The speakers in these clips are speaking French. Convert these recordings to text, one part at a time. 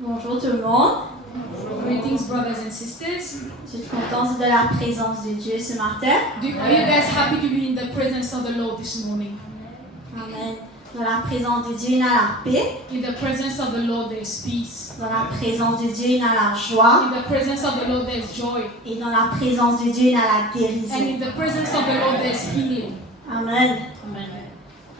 Bonjour tout le monde. Greetings, brothers and sisters. Je suis contente de la présence de Dieu ce matin. Are you guys happy to be in the presence of the Lord this morning? Amen. Dans la présence de Dieu, il y a la paix. In the presence of the Lord, there is peace. Dans la présence de Dieu, il y a la joie. In the presence of the Lord, there is joy. Et dans la présence de Dieu, il y a la And guérison. in the presence of the Lord, there is healing. Amen. Amen.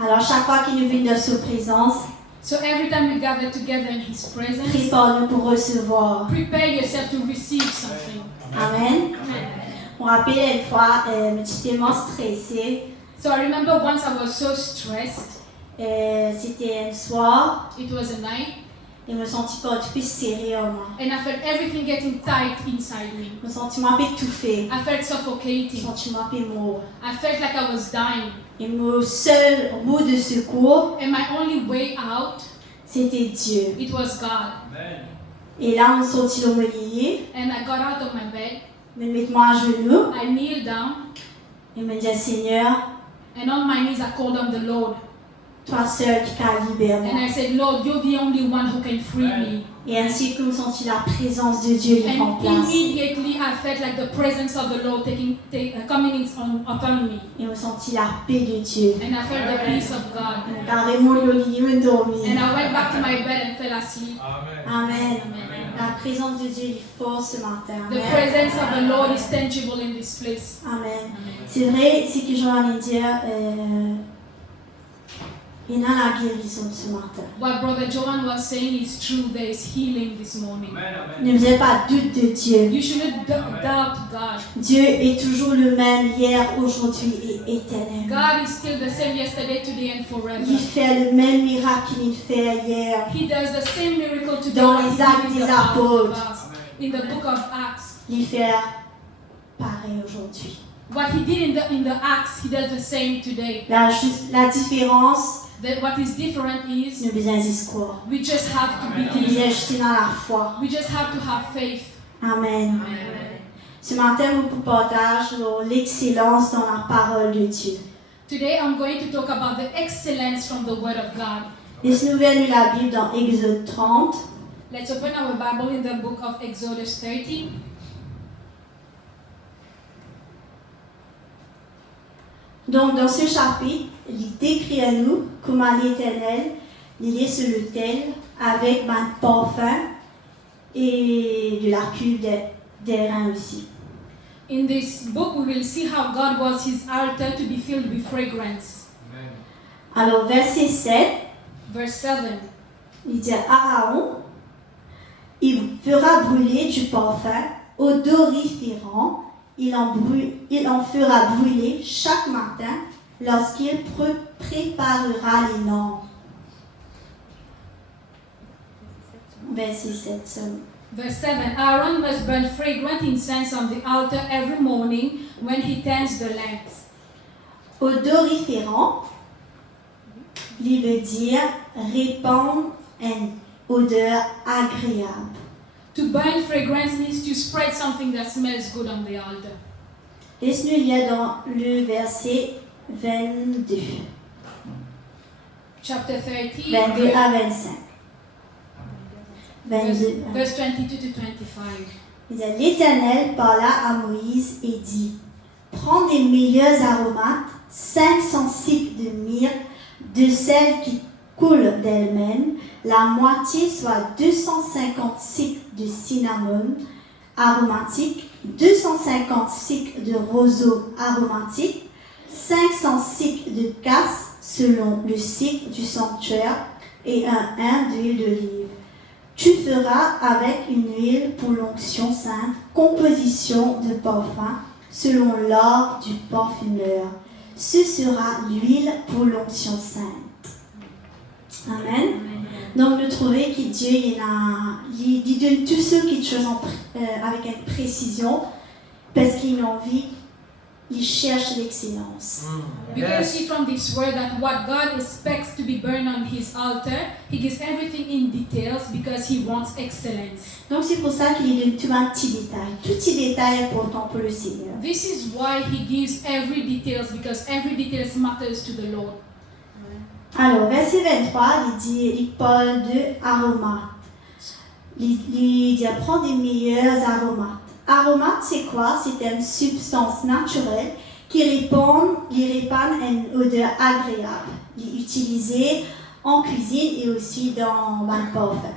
Alors, chaque fois qu'il nous vient de sa présence, So every time we gather together in His presence, prépare-nous pour recevoir. prepare yourself to receive something. Amen. Amen. On rappelle une fois, j'étais tellement stressée. So I remember once I was so stressed. C'était un soir It was a night, et je me sentis pas un peu serrée en moi. and I felt everything getting tight inside me. Je me sentis un peu étouffée. I felt Je me suffocating. sentis un peu mort. I felt like I was dying. Et mon seul mot de secours, And my only way out, c'était Dieu. it was God. Et là, on est sorti de mon lit, And I got out of my bed. me mettre moi à genoux I kneeled down, et me dire Seigneur, and on my knees I called on the Lord. toi seul qui t'as libéré. And I said, Lord, you're the only one who can free me. Et ainsi que nous senti la présence de Dieu qui prend And place. immediately I felt like the presence of the Lord coming upon me. Et me senti la paix de Dieu. And I felt the peace of God. Carrément, le lit, me dormir. And I went back to my bed and fell asleep. Amen. La présence de Dieu est forte ce matin. The Amen. presence of the Lord is tangible in this place. Amen. C'est vrai, c'est que j'en ai dire, il y a la guérison ce matin. What Brother Johan was saying is true. There is healing this morning. Ne vous avez pas doute de Dieu. You shouldn't doubt God. Dieu est toujours le même hier, aujourd'hui et éternel. God is still the same yesterday, today, and forever. Il fait le même miracle qu'il fait hier. He does the same miracle today Dans that les he Actes did des in the Apôtres. past. In the book of Acts. Il fait pareil aujourd'hui. What he did in the Acts, he does the same today. La différence, What is different is nous besoin de discours. we just have to Nous believe. besoin juste dans la foi. We just have to have faith. Amen. Ce matin, nous vous partage l'excellence dans la parole de Dieu. Today I'm going to talk about the excellence from the Word of God. Laisse-nous ouvrir la Bible dans Exode 30. Let's open our Bible in the book of Exodus 30. Donc, dans ce chapitre, il décrit à nous comment l'Éternel, il est sur l'autel avec un parfum et de la cuve d'airain aussi. In this book, we will see how God was his altar to be filled with fragrance. Alors, verset 7, Verse 7. il dit à Aaron, il fera brûler du parfum odoriférant, il en fera brûler chaque matin lorsqu'il préparera les normes. Verset 7 seulement. Verse 7. Aaron must burn fragrant incense on the altar every morning when he tends the lamps. Odoriférant, il veut dire répandre une odeur agréable. To burn fragrance means to spread something that smells good on the altar. Laisse-nous lire dans le verset 22, Chapter 30, 22 à 25. 22. verse 22 to 25. Il dit, l'Éternel parla à Moïse et dit, prends des meilleurs aromates, 500 cycles de myrrhe, de celles qui coulent d'elles-mêmes, la moitié soit 250 cycles de cinnamon aromatique, 250 cycles de roseau aromatique, 500 cycles de cassis selon le cycle du sanctuaire et un hin d'huile d'olive. Tu feras avec une huile pour l'onction sainte, composition de parfum, selon l'ordre du parfumeur. Ce sera l'huile pour l'onction sainte. Amen. Donc, nous trouvons que Dieu il donne tout ce qu'il chose avec une précision, parce qu'il a envie, il cherche l'excellence. We can see from this word that what God expects to be burned on his altar, he gives everything in details because he wants excellence. Donc, c'est pour ça qu'il donne tout un petit détail. Tout petit détail est important pour le Seigneur. This is why he gives every details because every details matters to the Lord. Alors, verset 23, il parle de aromates. il dit prends des meilleurs aromates. Aromate, c'est quoi? C'est une substance naturelle qui répand une odeur agréable. Il est utilisé en cuisine et aussi dans le parfum.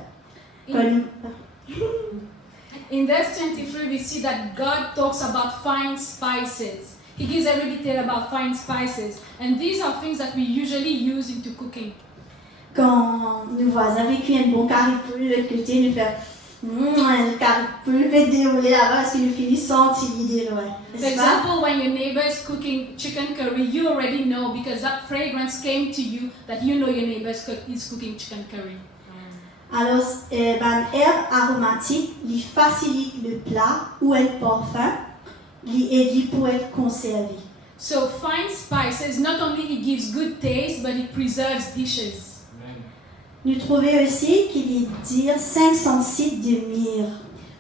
In verse 23, we see that God talks about fine spices. He gives every detail about fine spices. And these are things that we usually use into cooking. Quand nos voisins cuisinent un bon caripou de l'autre côté, nous faisons le caripou fait dérouler là-bas parce qu'il finit sentir l'idée loin. For example, when your neighbor is cooking chicken curry, you already know because that fragrance came to you that you know your neighbor is cooking chicken curry. Alors, herbe aromatique, il facilite le plat ou un parfum, il aide pour être conservé. So fine spices, not only it gives good taste, but it preserves dishes. Nous trouvons aussi qu'il dit 500 cycles de myrrhe.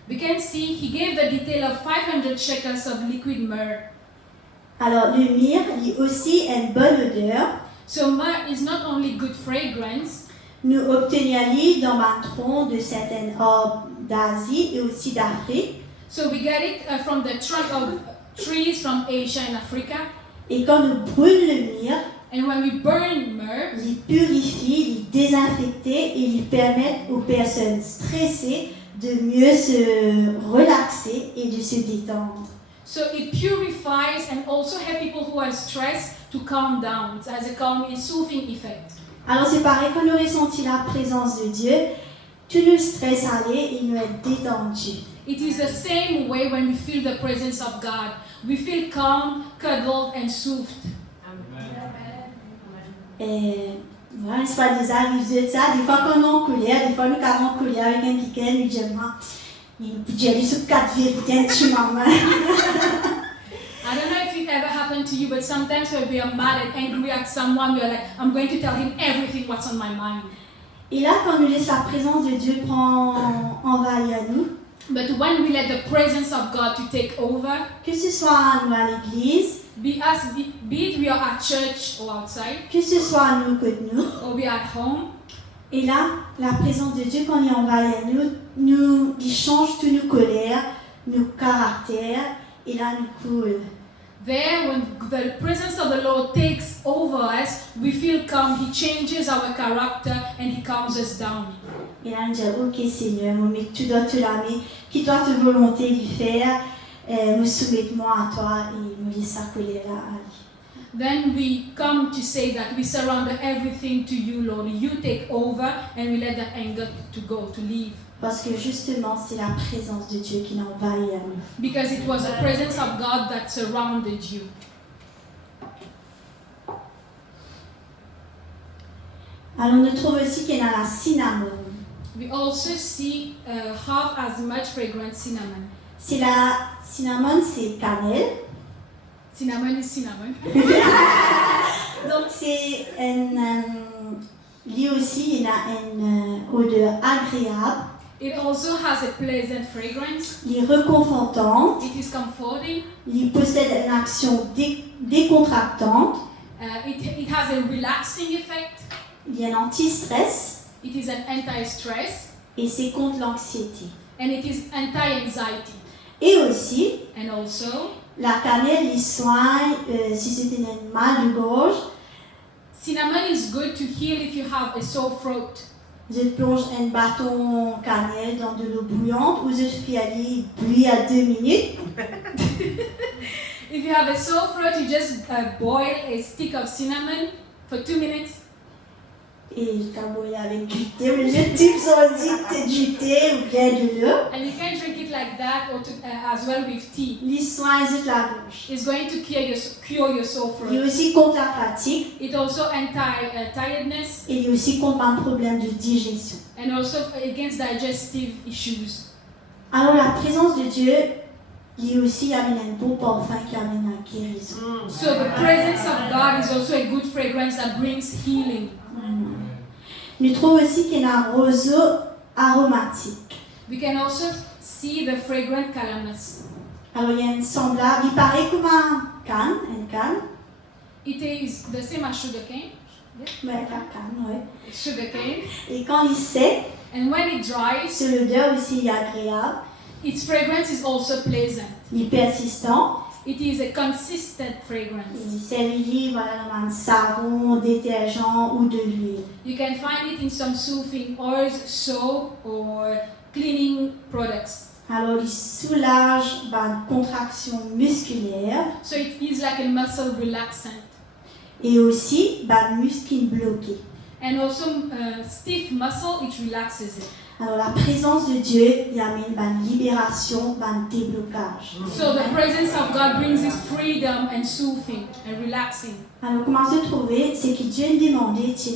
We can see he gave the detail of 500 shekels of liquid myrrh. Alors, le myrrhe, il a aussi une bonne odeur. So myrrh is not only good fragrance. Nous obtenions dans un tronc de certaines arbres d'Asie et aussi d'Afrique. So we get it from the trunk of trees from Asia and Africa. Et quand nous brûlons le myrrhe, And when we burn myrrh, il purifie, il désinfecte et il permet aux personnes stressées de mieux se relaxer et de se détendre. so it purifies and also help people who are stressed to calm down. It has a calming, soothing effect. Alors c'est pareil, quand nous ressentons la présence de Dieu, tout le stress allait et nous est détendu. It is the same way when we feel the presence of God. We feel calm, cuddled, and soothed. Et voilà, c'est pas des arrives de ça. Des fois, quand on est en colère, des fois, nous, quand on est en colère avec un quelqu'un, nous disons, j'ai lu sur 4 vérités, tu m'as. I don't know if it ever happened to you, but sometimes when we are mad and angry at someone, we are like, I'm going to tell him everything what's on my mind. Et là, quand nous laissons la présence de Dieu prendre envahir nous, But when we let the presence of God to take over, que ce soit nous à l'église, be it we are at church or outside, que ce soit nous côté nous, or we are at home, et là, la présence de Dieu, quand il envahit nous, il change toutes nos colères, nos caractères, et là, nous coule. there, when the presence of the Lord takes over us, we feel calm. He changes our character and He calms us down. Et là, on dit, ok Seigneur, mais tu dois te l'aimer, qui doit te volonté de faire, me soumettons-moi à toi et nous laisse coller là. Then we come to say that we surrender everything to you, Lord. You take over and we let the anger to go, to leave. Parce que justement, c'est la présence de Dieu qui nous envahit à nous. Because it was the presence of God that surrounded you. Alors, on trouve aussi qu'il y a la cinnamon. We also see half as much fragrant cinnamon. C'est la cinnamon, c'est cannelle. Cinnamon is cinnamon. Donc, c'est lui aussi, il a une odeur agréable. It also has a pleasant fragrance. Il est reconfortant. It is comforting. Il possède une action décontractante. It has a relaxing effect. Il y a un anti-stress. It is an anti-stress. Et c'est contre l'anxiété. And it is anti-anxiety. Et aussi, And also, la cannelle, il soigne si c'est un mal de gorge. cinnamon is good to heal if you have a sore throat. Je plonge un bâton cannelle dans de l'eau bouillante ou je fais aller bouillir à 2 minutes. If you have a sore throat, you just boil a stick of cinnamon for 2 minutes. Et je peux boire avec du thé. Mais je type sur du thé ou bien de l'eau. And you can drink it like that or as well with tea. Il soigne toute la bouche. It's going to cure your sore Il est throat. aussi contre la fatigue. It also anti-tiredness Et il est aussi contre un problème de digestion. and also against digestive issues. Alors la présence de Dieu, il aussi amène un bon parfum qui amène la guérison. So the presence of God is also a good fragrance that brings healing. Nous trouvons aussi qu'il y a un roseau aromatique. We can also see the fragrant calamus. Alors il y a une semblable, il paraît comme une canne. It is the same as sugarcane. Ouais, la canne, ouais. Sugarcane. Et quand il sait, And when it dries, Son odeur aussi est agréable. its fragrance is also pleasant. Il est persistant. It is a consistent fragrance. Il s'habille voilà, dans un savon, détergent ou de l'huile. You can find it in some soothing oils, soap, or cleaning products. Alors, il soulage une contraction musculaire So it is like a muscle relaxant. et aussi une muscule bloquée. And also stiff muscle, it relaxes it. Alors, la présence de Dieu y amène une libération, un déblocage. So the presence of God brings this freedom and soothing and relaxing. Alors, comment se trouver, c'est que Dieu demandait sur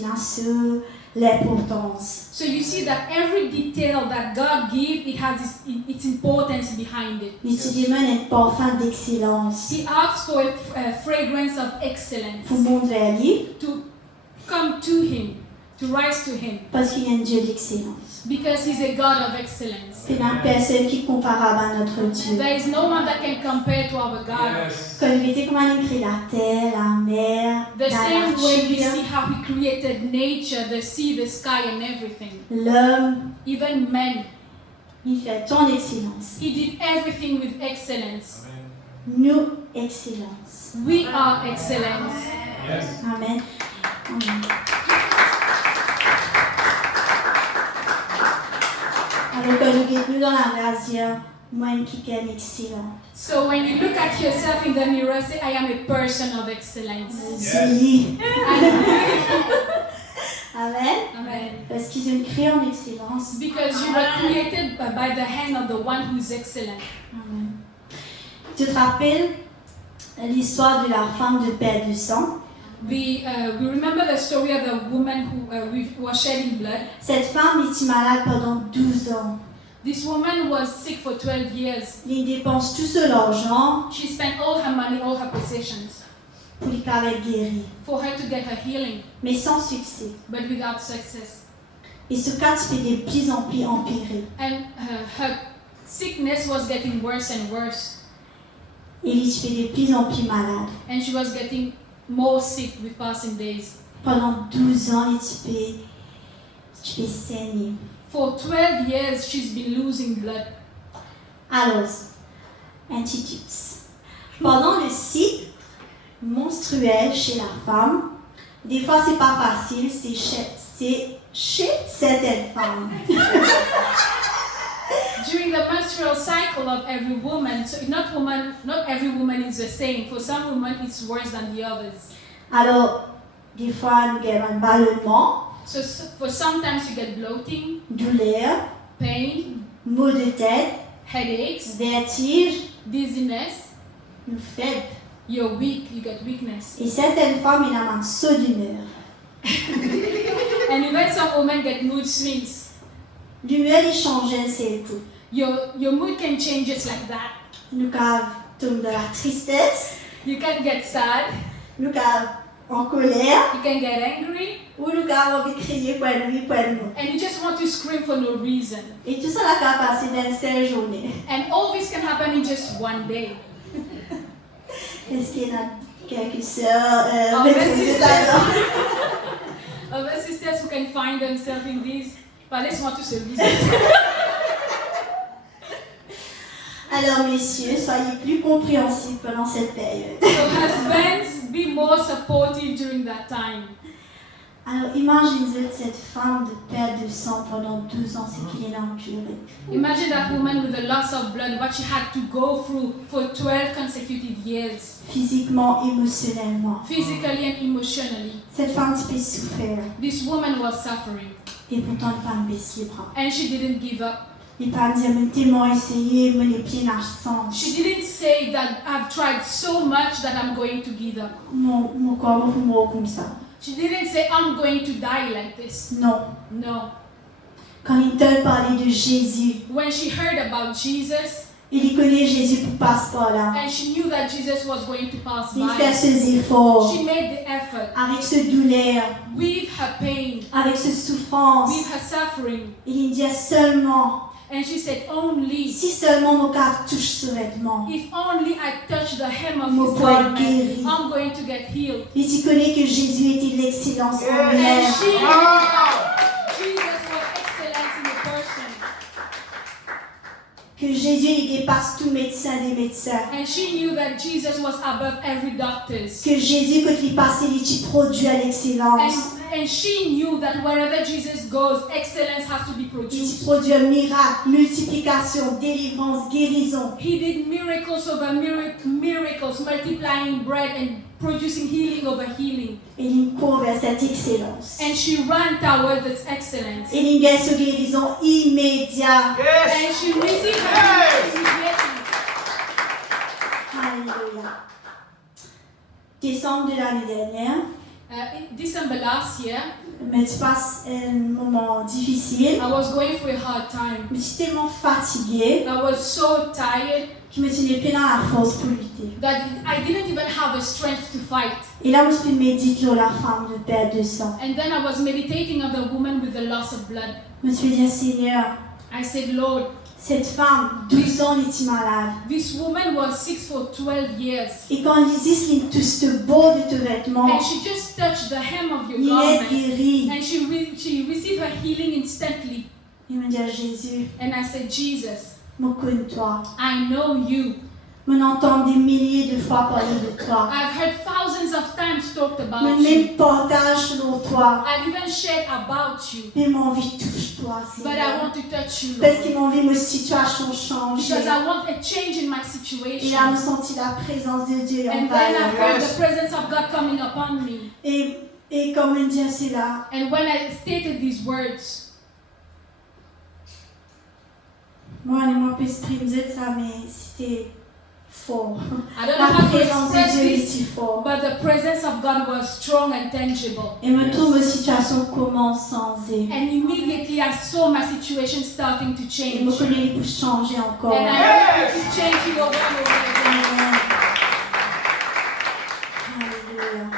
l'importance. So you see that every detail that God gives, it has its importance behind it. Il te demande un parfum d'excellence. He asks for a fragrance of excellence Pour monter vers lui, to come to Him, to rise to Him, parce qu'il y a un Dieu d'excellence. because He's a God of excellence. C'est la personne qui est comparable à notre Dieu. There is no one that can compare to our God. Quand il était comment il crée la terre, la mer, The same way we nature, see how He created nature, the sea, the sky, and everything. l'homme, Even men. il fait tant d'excellence. He did everything with excellence. Nous, excellence. We are excellence. Amen. Amen. Alors, quand nous sommes dans la grâce, moi, qui est un excellent. So when you look at yourself in the mirror, say, I am a person of excellence. Oui. I'm beautiful. Amen. Amen. Parce qu'ils ont créé en excellence. Because you were created by the hand of the one who is excellent. Amen. Tu te rappelles l'histoire de la femme de perte de sang? We remember the story of the woman who was shedding blood. Cette femme était malade pendant 12 ans. This woman was sick for 12 years. Elle dépense tout son argent She spent all her money, all her possessions, pour lui faire être guérie, for her to get her healing, mais sans succès. but without success. Et ce cas s'est de plus en plus empiré. And her sickness was getting worse and worse. Et elle était de plus en plus malade. And she was getting more sick with passing days. Pendant 12 ans, elle peut saigner. For 12 years, she's been losing blood. Alors, intitute. Pendant le cycle menstruel chez la femme, des fois c'est pas facile, c'est chez certaines femmes. During the menstrual cycle of every woman, so not every woman is the same. For some women, it's worse than the others. Alors, des fois, nous avons un ballonnement, So for sometimes you get bloating, douleur, pain, maux de tête, headaches, vertige, dizziness. une faible. You're weak, you get weakness. Et certaines femmes, ils ont un saut d'humeur. And even some women get mood swings. L'humeur, il change un seul coup. Your mood can change just like that. Nous avons tombe dans la tristesse, You can get sad, nous avons en colère, you can get angry, ou nous avons envie de crier pour lui, pour nous. and you just want to scream for no reason. Et tout ça, là, va passer dans une seule journée. And all this can happen in just one day. Est-ce qu'il y a quelques sœurs Oh, avec merci, ces sœur. talents? Other sisters who can find themselves in this, but let's want to service. Alors, messieurs, soyez plus compréhensifs pendant cette période. So husbands, be more supportive during that time. Alors, imaginez cette femme de perte de sang pendant 12 ans, c'est qu'il est enduré. Imagine that woman with the loss of blood, what she had to go through for 12 consecutive years, Physiquement, émotionnellement. physically and emotionally. Cette femme peut souffrir. This woman was suffering, Et pourtant, elle ne pas baisser les bras. and she didn't give up. Il ne pas dire, mais tellement essayé, mais les pieds n'arrêtent. She didn't say that I've tried so much that I'm going to give up. Mon corps va mourir comme ça. She didn't say I'm going to die like this. Non. No. Quand il t'a parlé de Jésus, When she heard about Jesus, il connaît Jésus pour passer par là. and she knew that Jesus was going to pass Il fait by, ses efforts. she made the effort Avec ce douleur, with her pain, avec ce souffrance. with her suffering. Il dit seulement, And she said, only, si seulement mon corps touche ce vêtement. if only I touch the hem of Mon his poids garment, guéri. I'm going to get healed. Et tu connais que Jésus était l'excellence en And lui-même. she knew that Jesus was excellent in que Jésus il dépasse tout médecin des médecins. And she knew that Jesus was above every doctor's. Que Jésus, quand il passe, il produit à l'excellence. And she knew that wherever Jesus goes, excellence has to be Il produced. produit un miracle, multiplication, délivrance, guérison. He did miracles over miracles, multiplying bread and producing healing over healing. Et il court vers cette excellence. And she ran towards this excellence. Et il gagne sa guérison immédiate. And she received her healing immediately. Alléluia. Décembre de l'année dernière, In December last year, mais tu passes un moment difficile. I was going through a hard time. Je suis tellement fatiguée I was so tired que je me tenais plus dans la force pour lutter. that I didn't even have the strength to fight. Et là, je me médite sur la femme de perte de sang. And then I was meditating on the woman with the loss of blood. Je me suis dit, Seigneur, I said, Lord, cette femme, 12 ans, elle est malade. this woman was sick for 12 years. Et quand ils disent qu'il touche le beau de tes vêtements, And she just touched the hem of your il est garment. guéri. And she received her healing instantly. Il me dit à Jésus, And I said, Jesus, je connais toi. I know you. Je m'entends des milliers de fois parler de toi. I've heard thousands of times talked Je about me you. partage sur toi. I've even shared about you. Mais mon vie touche toi, But I Seigneur. want to touch you, Parce Lord. que mon vie, ma situation change. Because I want a change in my Et situation. là, je senti la présence de Dieu en And then I bas. felt the presence of God coming upon me. Et comme il dit, c'est là. And when I stated these words, Moi, je peux exprimer ça, mais c'était fort. I don't know La how to présence de express Dieu this, était fort. but the presence of God was strong and tangible. Et me trouve ma situation commence sans elle. And immediately I saw my situation starting to Et change. me connais pour changer encore. And I wanted to change it over and over again. Amen. Alléluia.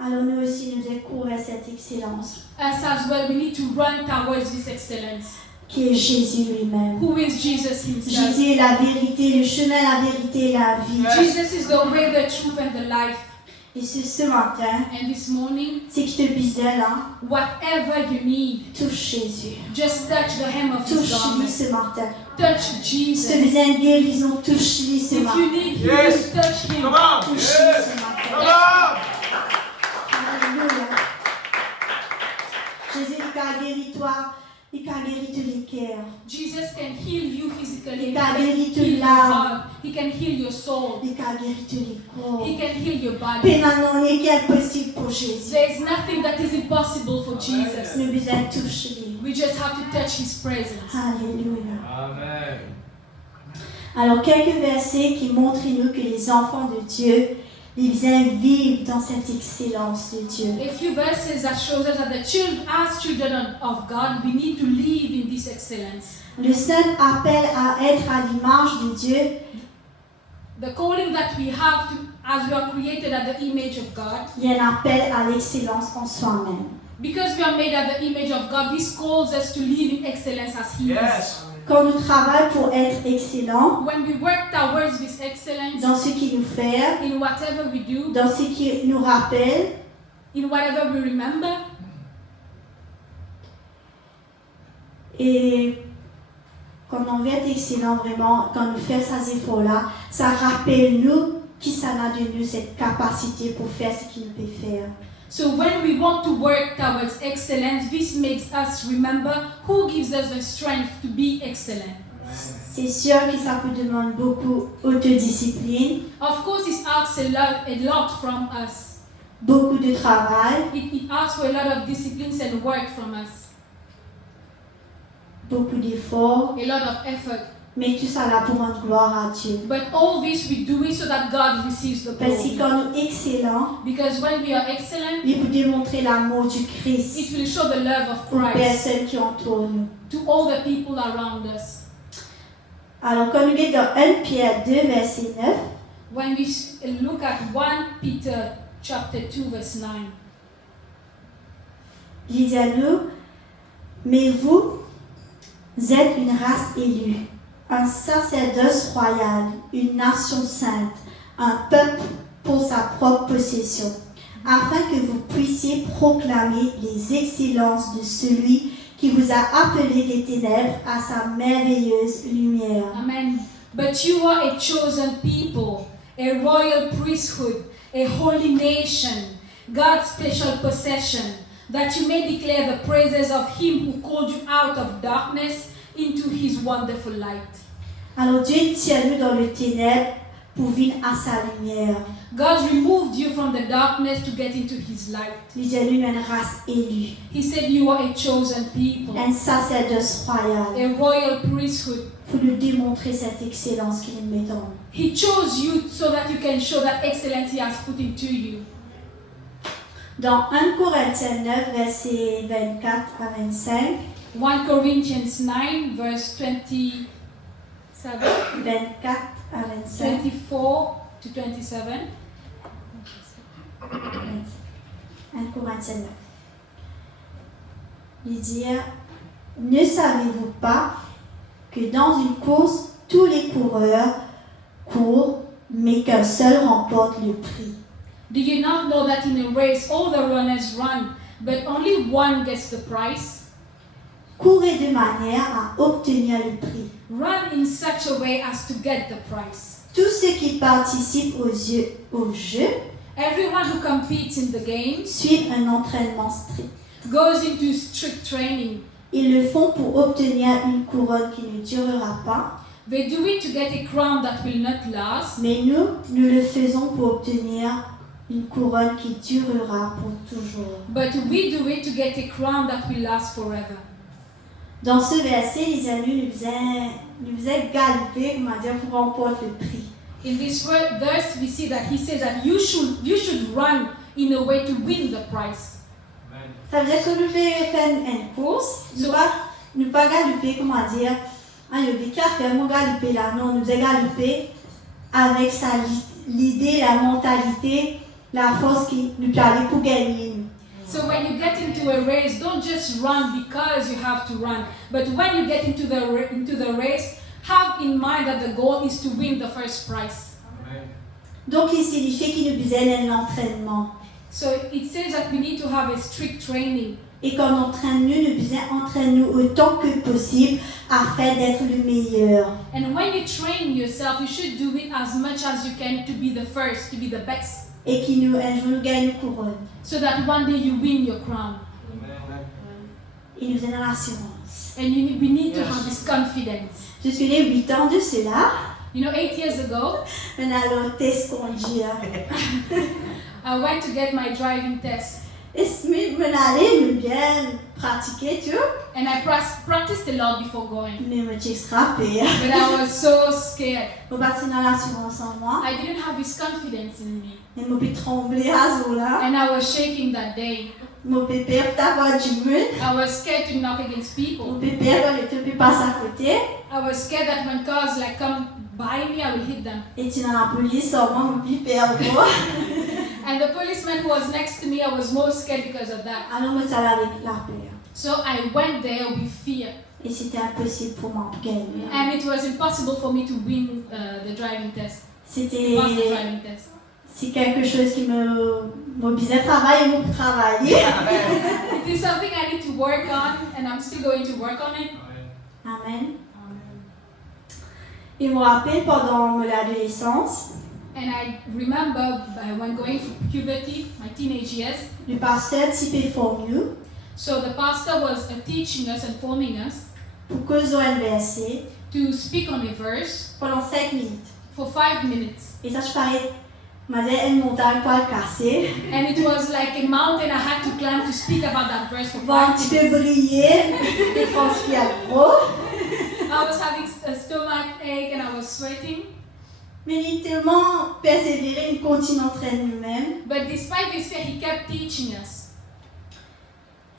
Alors nous aussi, nous découvrons cette excellence Us as well, we need to run towards this excellence. qui est Jésus lui-même. Who is Jesus himself? Jésus est la vérité, le chemin, la vérité et la vie. Jesus is the way, the truth, and the life. Et ce matin, And this morning, c'est que je te bisais là, whatever you need, touche Jésus. just touch the hem of his Touche-lui garment. ce matin. Touch Je te Jesus. bisais une guérison, touche-lui ce If matin. you need healing, Yes. touch him. Come on. Touche-lui Yes. ce matin. Come on. Alléluia. Jésus, il a guéri toi, il a guéri tous les cœurs. Jesus can heal you physically. He Il a can guéri heal toute your l'âme. heart. He can heal your soul. Il a guéri tous les corps. He can heal your body. Puis maintenant, il n'y a qu'un possible pour Jésus. There is nothing that is impossible for Jesus. Nous besoin toucher. We just have to touch his presence. Alléluia. Amen. Alors, quelques versets qui montrent-nous que les enfants de Dieu, ils viennent vivre dans cette excellence de Dieu. A few verses that shows us that the children, as children of God, we need to live in this excellence. Le seul appel à être à l'image de Dieu, The calling that we have to, as we are created at the image of God, il y a un appel à l'excellence en soi-même. because we are made at the image of God, this calls us to live in excellence as He is. Yes. Quand nous travaillons pour être excellents When we work towards this excellence dans ce qui nous fait, in whatever we do, dans ce qui nous rappelle, in whatever we remember, et quand on veut être excellent vraiment, quand nous faisons ces efforts-là, ça rappelle nous qui ça a de nous cette capacité pour faire ce qu'il peut faire. so when we want to work towards excellence, this makes us remember who gives us the strength to be excellent. C'est sûr que ça peut demander beaucoup d'autodiscipline, Of course, it asks a lot from us. beaucoup de travail, It asks for a lot of disciplines and work from us, beaucoup d'efforts, a lot of effort. mais tout ça là pour rendre gloire à Dieu. But all this we do it so that God receives the Parce que glory. quand nous excellents, Because when we are excellent, il faut démontrer l'amour du Christ it will show the love of aux Christ personnes qui entourent nous. to all the people around us. Alors quand nous sommes dans 1 Pierre 2, verset 9, When we look at 1 Peter chapter 2 verse 9, il dit à nous, mais vous êtes une race élue, un sacerdoce royal, une nation sainte, un peuple pour sa propre possession, afin que vous puissiez proclamer les excellences de celui qui vous a appelé des ténèbres à sa merveilleuse lumière. Amen. But you are a chosen people, a royal priesthood, a holy nation, God's special possession, that you may declare the praises of Him who called you out of darkness into His wonderful light. Alors Dieu tient nous dans le ténèbre pour venir à sa lumière. God removed you from the darkness to get into His light. Il dit à nous une race élue, He said you are a chosen people, un sacerdoce royal, a royal priesthood. pour nous démontrer cette excellence qu'il nous met en nous. He chose you so that you can show that excellence He has put into you. Dans 1 Corinthiens 9, versets 24 à 25, 1 Corinthians 9, verse 27, 24 à 25, 24 to 27. 1 Corinthiens 9. Il dit, ne savez-vous pas que dans une course, tous les coureurs courent, mais qu'un seul remporte le prix? Do you not know that in a race all the runners run, but only one gets the prize? Courez de manière à obtenir le prix. Run in such a way as to get the prize. Tous ceux qui participent au jeu Everyone who competes in the games suivent un entraînement strict. goes into strict training. Ils le font pour obtenir une couronne qui ne durera pas, They do it to get a crown that will not last, mais nous le faisons pour obtenir une couronne qui durera pour toujours. but we do it to get a crown that will last forever. Dans ce verset, les amis nous faisaient galoper, comment dire, pour remporter le prix. In this verse, we see that he says that you should run in a way to win the prize. Ça veut dire que nous faisons une course, nous pas galoper, comment dire, il y a des cafés, nous galoper là, non, nous faisons galoper avec l'idée, la mentalité, la force qui nous permet pour gagner. So when you get into a race, don't just run because you have to run, but when you get into the race, have in mind that the goal is to win the first prize. Donc il signifie qu'il nous besoin d'un entraînement. So it says that we need to have a strict training. Et qu'on entraîne-nous autant que possible afin d'être le meilleur. And when you train yourself, you should do it as much as you can to be the first, to be the best, Et un jour nous gagne une couronne. so that one day you win your crown. Il nous donne l'assurance. And we need to have this confidence. Jusque les 8 ans de cela, You know, 8 years ago, on a le test conduire. I went to get my driving test. Et on allait bien pratiquer, tu vois. And I practiced a lot before going. Mais je me suis frappée. But I was so scared. Je bâtis dans l'assurance en moi. I didn't have this confidence in me. Et je me tremblé à ce là. And I was shaking that day. Mon pépé, t'as du monde. I was scared to knock against Mon people. pépé, quand le pépé passe à côté. I was scared that when cars come by me, I will hit them. Et tu dans la police, au moins, mon pépé à moi. And the policeman who was next to me, I was more scared because of that. Alors, moi, ça avec la peur. So I went there with fear. Et c'était impossible pour moi de gagner. And it was impossible for me to win the driving test. C'était Pass the driving test. c'est quelque chose qui me faisait travailler, me travailler. It is something I need to work on, and I'm still going to work on it. Amen. Et je me rappelle pendant mon adolescence, And I remember when going through puberty, my teenage years, le pasteur typé pour nous so the pastor was teaching us and forming us pour causer un verset to speak on a verse pendant 5 minutes. for 5 minutes. Et ça, je parlais, m'avait une montagne poil cassée. And it was like a mountain I had to climb to speak about that verse for Bon, un 5 petit minutes. peu brillé, je pense qu'il y a gros. I was having a stomach ache and I was sweating. Mais il est tellement persévéré, il continue d'entraîner nous-mêmes. But despite this fear, he kept teaching us.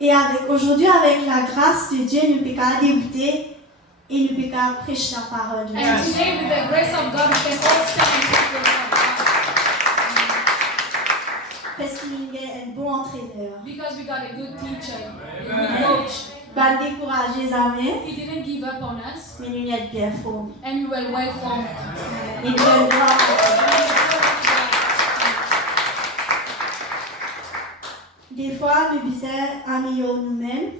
Et aujourd'hui, avec la grâce de Dieu, nous pouvons pas débuter et nous pouvons pas prêcher la parole de Dieu. And today, with the grace of God, we can all step into the word of God. Parce qu'il est un bon entraîneur. Because we got a good teacher, a good coach. Pas décourager les amis, He didn't give up on us, mais nous sommes bien forts. and we were well formed. Et nous sommes droits. Des fois, nous visons améliorer nous-mêmes.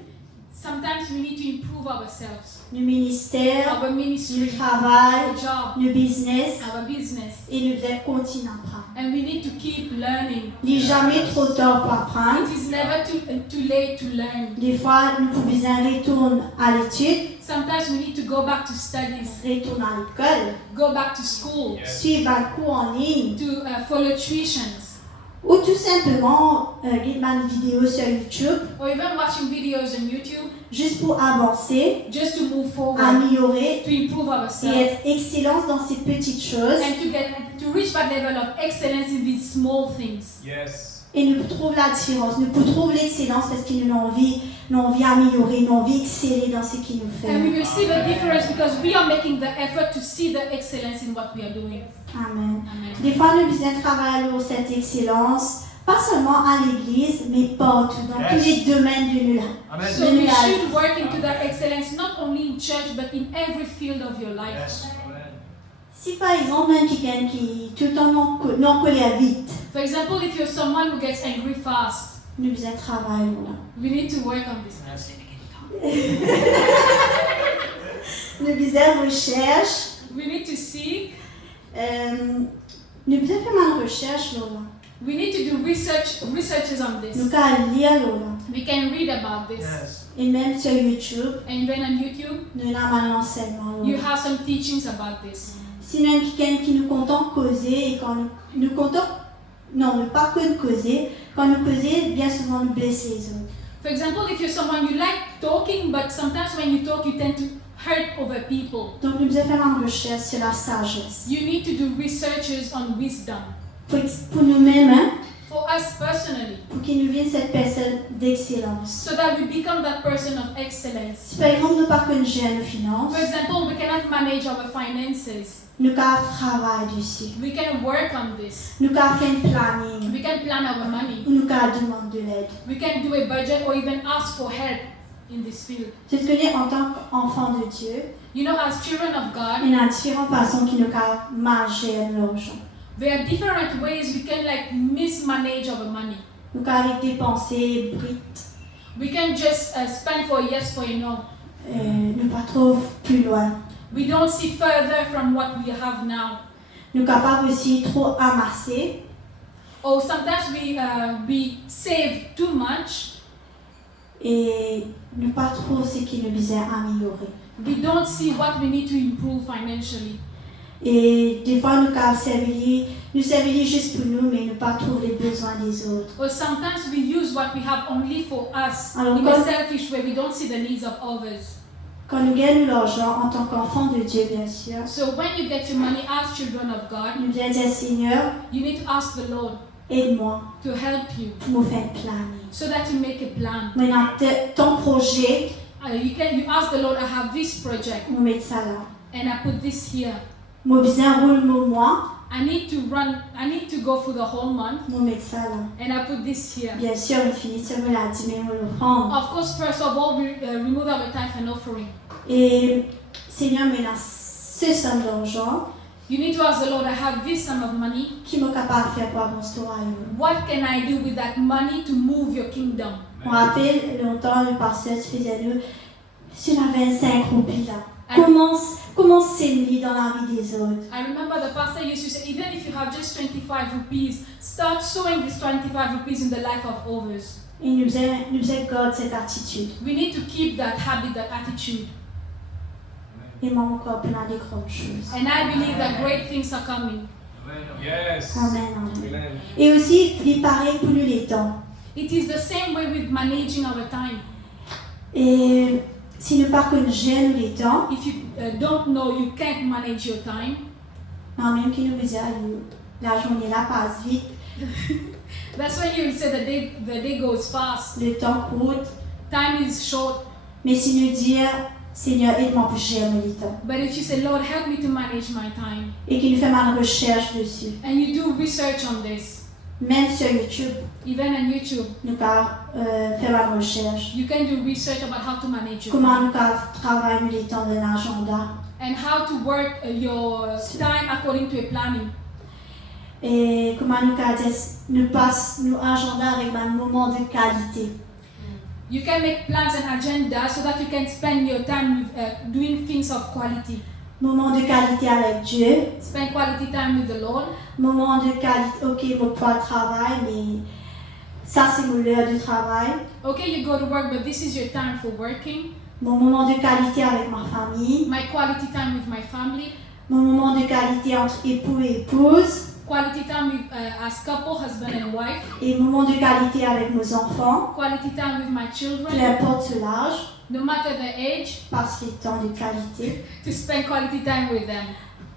Sometimes we need to improve ourselves, le ministère, our le ministry, travail, our job, le business, our business. et nous devons continuer à apprendre. And we need to keep learning. Il n'est jamais trop tard pour apprendre. It is never too late to learn. Des fois, nous pouvons retourner à l'étude, Sometimes we need to go back to studies, retourner à l'école, go back to school, suivre un cours en ligne, to follow tuitions, ou tout simplement regarder une vidéo sur YouTube, or even watching videos on YouTube juste pour avancer, just to move forward, améliorer to improve et ourselves, être excellence dans ces petites choses. and to reach that level of excellence in these small things. Yes. Et nous trouvons la différence, nous trouvons l'excellence parce qu'ils nous ont envie d'améliorer, nous ont envie d'exceller dans ce qu'ils nous And we font. will see the difference because we are making the effort to see the excellence in what we are doing. Amen. Amen. Des fois, nous devons travailler pour cette excellence, pas seulement à l'église, mais partout, dans tous les domaines de nous. Amen. So we should work into that excellence not only in church but in every field of your life. Yes. Amen. Si par exemple, un quelqu'un qui tout le temps non colère vite, For example, if you're someone who gets angry fast, nous devons travailler là. we need to work on this. Nous devons recherche, We need to seek, nous devons faire une recherche là. we need to do researches on Nous this. devons lire là. We can read about this. Yes. Et même sur YouTube, And then on YouTube, nous avons un enseignement you là. have some teachings about this. Si nous avons quelqu'un qui nous contente causer et quand nous contente, non, ne pas que de causer, quand nous causons, bien souvent nous blessons les autres. For example, if you're someone you like talking, but sometimes when you talk, you tend to hurt other people. Donc nous devons faire une recherche sur la sagesse. You need to do researches on wisdom. Pour nous-mêmes, hein, For us personally, pour qu'il nous vienne cette personne d'excellence. so that we become that person of excellence. Si par exemple nous ne pas qu'on gère nos finances, For example, we cannot manage our finances. nous devons travailler dessus. We can work on this. Nous devons faire un planning. We can plan our money. Ou nous devons demander de l'aide. We can do a budget or even ask for help in this field. Je te connais en tant qu'enfant de Dieu, You know, as children of God, il y a différentes façons qui nous devons manger l'argent. there are different ways we can like mismanage our money. Nous devons dépenser brut. We can just spend for a yes, for a no. Ne pas trop plus loin. We don't see further from what we have now. Nous capables aussi trop amasser Or sometimes we save too much. et ne pas trop ce qui nous besoin améliorer. We don't see what we need to improve financially. Et des fois, nous servir juste pour nous, mais ne pas trop les besoins des autres. Or sometimes we use what we have only for us Alors, in a quand- selfish way. We don't see the needs of others. Quand nous gagnons l'argent, en tant qu'enfant de Dieu, bien sûr, So when you get your money as children of God, nous devons dire, Seigneur, you need to ask the Lord aide-moi to help you pour me faire planer. so that you make a plan. Maintenant, ton projet, You ask the Lord, I have this project on met ça là. and I put this here. Mon besoin roule mon mois, I need to go for the whole month on met ça là. and I put this here. Bien sûr, on finit sur la dîme, on le prend. Of course, first of all, we remove our tithe and offering. Et Seigneur, maintenant, ce somme d'argent, You need to ask the Lord, I have this sum of money. qui m'est capable de faire pour avancer au royaume. What can I do with that money to move your kingdom? On rappelle longtemps le pasteur faisait nous sur la 25 roupies là. Ah. Comment s'aimer dans la vie des autres. I remember the pastor used to say, even if you have just 25 rupees, start sowing this 25 rupees in the life of others. Et nous faisons garder cette attitude. We need to keep that habit, that attitude. Et moi encore plein de grandes choses. And I believe that great things are coming. Yes. Amen, amen. Amen. Et aussi, il est pareil pour nous les temps. It is the same way with managing our time. Et si nous pas qu'on gère les temps, If you don't know, you can't manage your time. non, même qui nous disait, la journée là passe vite, That's when you say the day goes fast. le temps court. Time is short. Mais si nous dire, Seigneur, aide-moi pour gérer les temps. But if you say, Lord, help me to manage my time, Et qu'il nous fait ma recherche dessus. and you do research on this, Même sur YouTube, even on YouTube, nous pouvons faire ma recherche. you can do research about how to manage your Comment time nous pouvons travailler les temps d'un agenda. and how to work your time according to a planning. Et comment nous pouvons nous agenda avec un moment de qualité. You can make plans and agendas so that you can spend your time with, doing things of quality. Moment de qualité avec Dieu. Spend quality time with the Lord. Moment de qualité, ok, mon point de travail, mais ça c'est mon heure de travail. Okay, you go to work, but this is your time for working. Mon moment de qualité avec ma famille. My quality time with my family. Mon moment de qualité entre époux et épouse. Quality time with as couple, husband and wife. Et moment de qualité avec mes enfants. Quality time with my Peu children, importe l'âge, no matter the age, parce qu'il est temps de qualité. to spend quality time with them.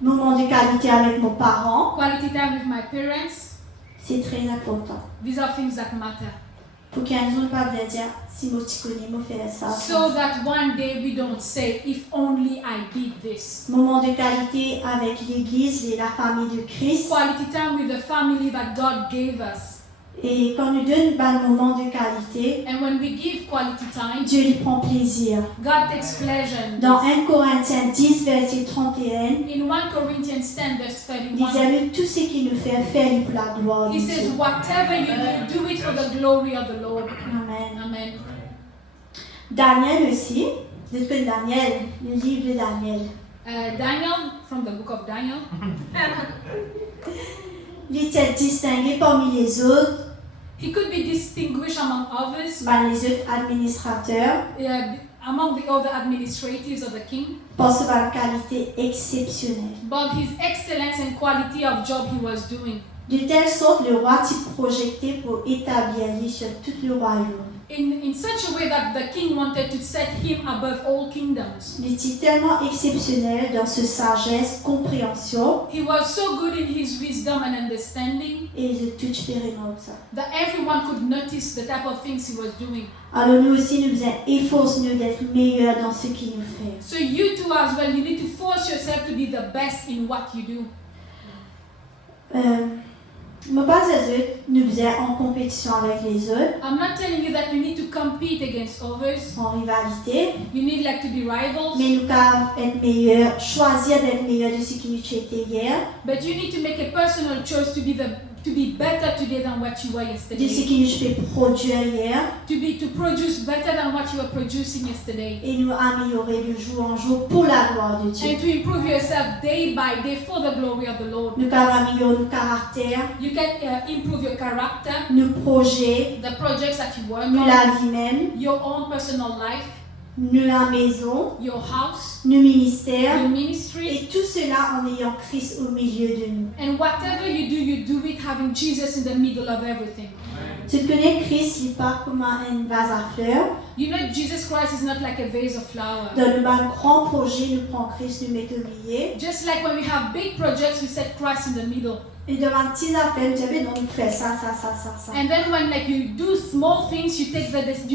Moment de qualité avec mes parents. Quality time with my parents. C'est très important. These are things that matter. Pour qu'un jour, pas bien dire, si moi tu connais, moi faire ça. So that one day we don't say, if only I did this. Moment de qualité avec l'Église et la famille de Christ. Quality time with the family that God gave us. Et quand nous donne un moment de qualité, And when we give quality time, Dieu lui prend plaisir. God takes pleasure in Dans this. 1 Corinthiens 10, verset 31, In 1 Corinthians 10 verse il 31, dit amis, tout ce qu'il nous fait, fais-le pour la gloire de he says, Dieu. whatever you do it for the glory of the Lord. Amen. Amen. Daniel aussi, je connais Daniel, le livre de Daniel. Daniel, from the book of Daniel, Il était distingué parmi les autres, he could be distinguished among others, les autres administrateurs, among the other administratives of the king, par sa qualité exceptionnelle. but his excellence and quality of job he was doing. De telle sorte, le roi s'y projetait pour établir lui sur tout le royaume. In such a way that the king wanted to set him above all kingdoms. Il était tellement exceptionnel dans sa sagesse, compréhension, He was so good in his wisdom and understanding et il tout expérimenté ça. that everyone could notice the type of things he was doing. Alors nous aussi, nous devons efforcer-nous d'être meilleurs dans ce qu'il nous fait. So you too as well, you need to force yourself to be the best in what you do. Moi, pas les autres, nous devons en compétition avec les autres, I'm not telling you that you need to compete against others. en rivalité, You need like to be rivals. mais nous devons être meilleurs, choisir d'être meilleurs de ce qui nous était hier, But you need to make a personal choice to be better today than what you were de ce yesterday. qui nous fait produire hier, To produce better than what you were producing yesterday. et nous améliorer de jour en jour pour la gloire de Dieu. And to improve yourself day by day for the glory of the Lord. Nous devons améliorer nos caractères, You can improve your character, nos projets, the projects that you work nous on, la vie même, your own personal life, nous la maison, your house, nos ministères, your ministry, et tout cela en ayant Christ au milieu de nous. and whatever you do it having Jesus in the middle of everything. Tu connais Christ, il n'est pas comme un vase à fleurs. You know, Jesus Christ is not like a vase of flower. Dans le grand projet, nous prenons Christ, nous mettons au milieu. Just like when we have big projects, we set Christ in the middle. Et devant un petit appel, tu avais donc fait ça. And then when like you do small things, you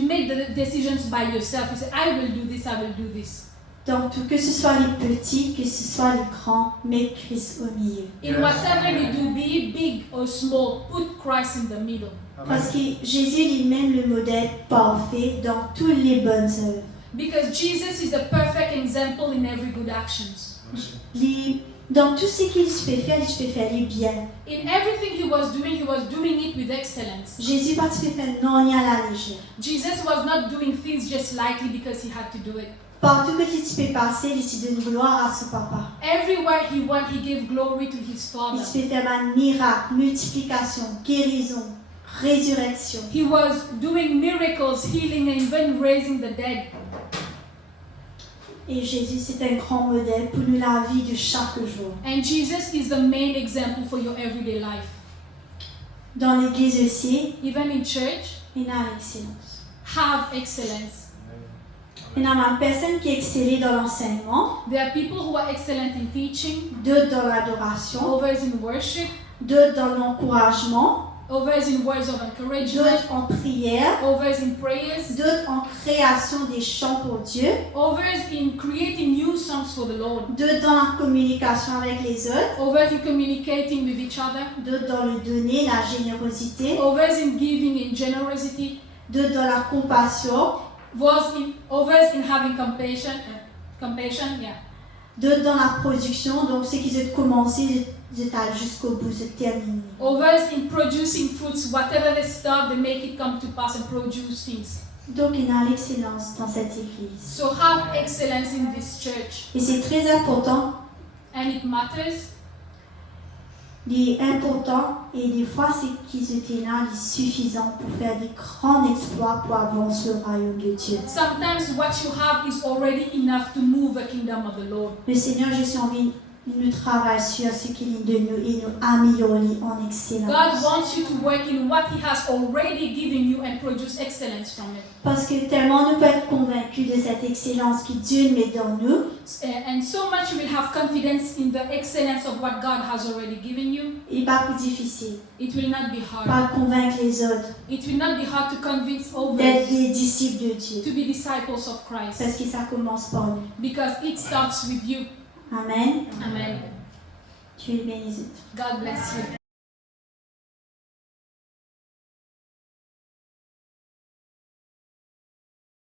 make the decisions by yourself. You say, I will do this, I will do this. Donc, que ce soit les petits, que ce soit les grands, mets Christ au milieu. In whatever you do, be it big or small, put Christ in the middle. Parce que Jésus est lui-même le modèle parfait dans toutes les bonnes œuvres. Because Jesus is the perfect example in every good actions. Dans tout ce qu'il se fait faire les bien. In everything he was doing it with excellence. Jésus pas se fait faire non ni à la légère. Jesus was not doing things just lightly because he had to do it. Partout que il se fait passer, il se donne gloire à son papa. Everywhere he went, he gave glory to his Il Father. se fait faire un miracle, multiplication, guérison, résurrection. He was doing miracles, healing, and even raising the dead. Et Jésus, c'est un grand modèle pour nous la vie de chaque jour. And Jesus is the main example for your everyday life. Dans l'église aussi, Even in church, il y a l'excellence. have excellence. Il y a une personne qui est excellée dans l'enseignement, There are people who are excellent in teaching, d'autres dans l'adoration, others in worship, d'autres dans l'encouragement, others in words of encouragement, d'autres en prière, others in prayers, d'autres en création des chants pour Dieu, others in creating new songs for the Lord, d'autres dans la communication avec les autres, others in communicating with each other, d'autres dans le donner, la générosité, others in giving in generosity, d'autres dans la compassion, others in having compassion, yeah. d'autres dans la production, donc ce qui ont commencé, ils allent jusqu'au bout, se terminer. Others in producing fruits, whatever they start, they make it come to pass and produce things. Donc il y a l'excellence dans cette église. So have excellence in this church. Et c'est très important. And it matters. Il est important et des fois c'est qui était là, il est suffisant pour faire des grands exploits pour avancer le royaume de Dieu. Sometimes what you have is already enough to move the kingdom of the Lord. Le Seigneur Jésus a envie de nous travailler sur ce qu'il est de nous et nous améliorer en excellence. God wants you to work in what He has already given you and produce excellence from it. Parce que tellement nous pouvons être convaincus de cette excellence que Dieu met dans nous. And so much you will have confidence in the excellence of what God has already given you. Il n'est pas plus difficile. It will not be hard. Pas de convaincre les autres It will not be hard to convince d'être others des disciples de Dieu. to be disciples of Parce Christ. que ça commence par nous. Because it starts with you. Amen. Amen. Tu es béni. God bless you.